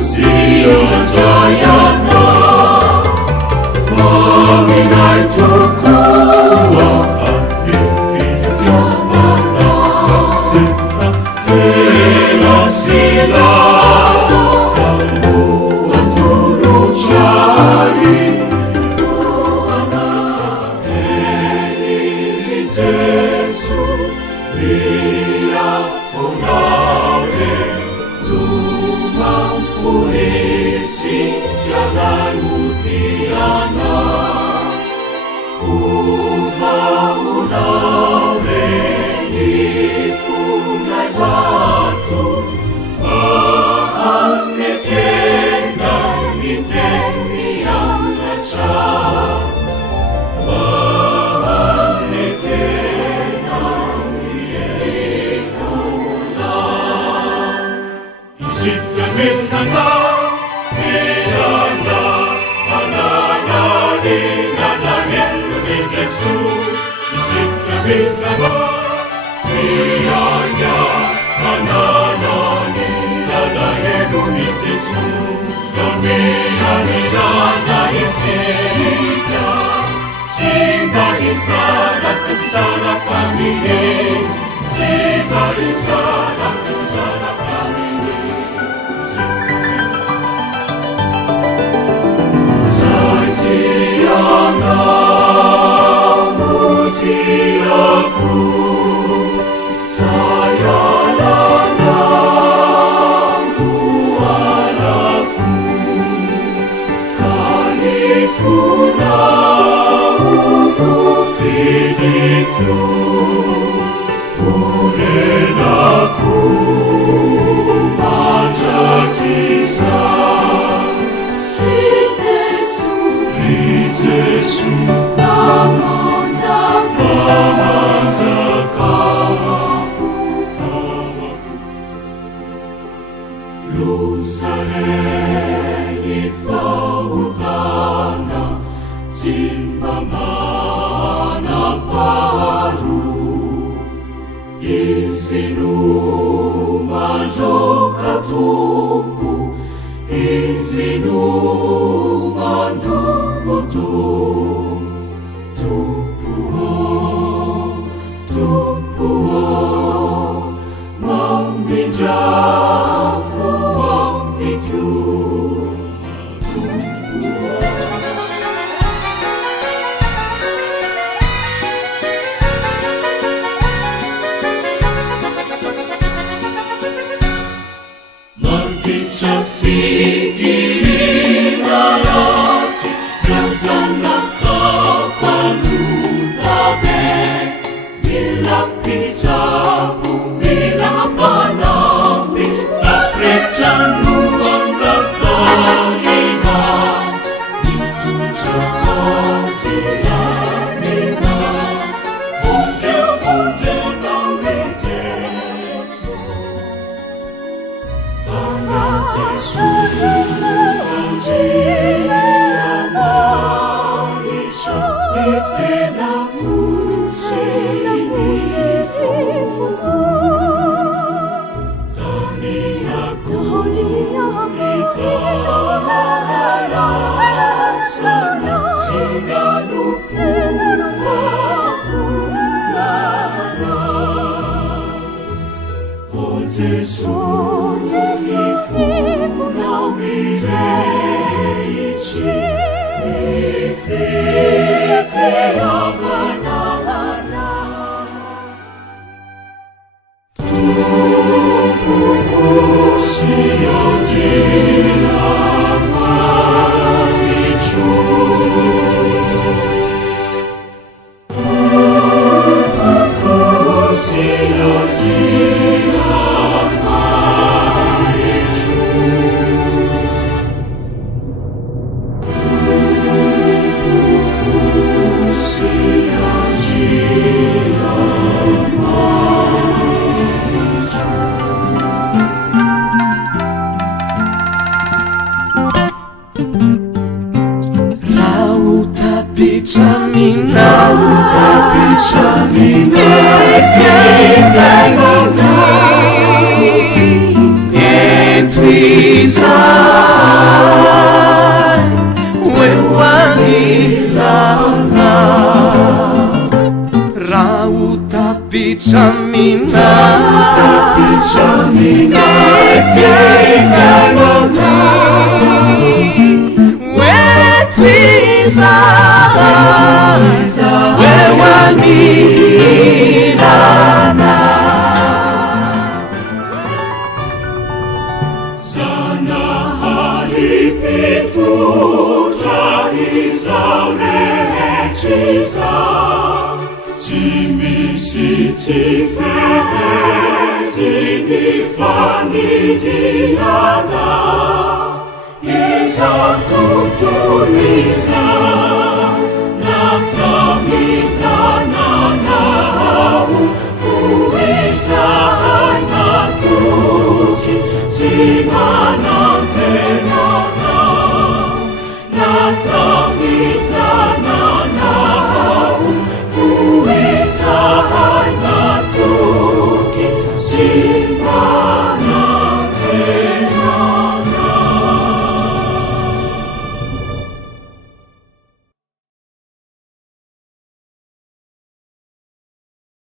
usiojayana wawinatukuwa akifitamana tena silazo zangu waturuchari Jesu liafonare lumampuhisi yanayutiana uvaunare nifunai vatu mahanekena nitenianacha Sana kamine, Zibari sana kamine, Saitiana mutiaku, Sayalana bualaku, Kalifuna Fidiku ulenaku majakisa Jesu Lusareni fautana Zimbamana paru Isinu manjokatupu Isinu mandubutu Tumpuo Maminjafu wamiku Sikiri narati Gansana kapalutabe Mila pizzabu Mila panambi Aprecciano angataina Ikuja asianina Funge naulitesu Jesu maisha tena kusifu ndani yako nikalala sana sinanukulala O Jesu na umireici ifite avanamana tukukusi ojira marichu tukukusi ojira Tuizai wewanilana rautapichamina efyaifanoti wetuizai wewanilana sana haripitu trahisaureciza Simisiti-fehezi-nifanidiana Isa tutuliza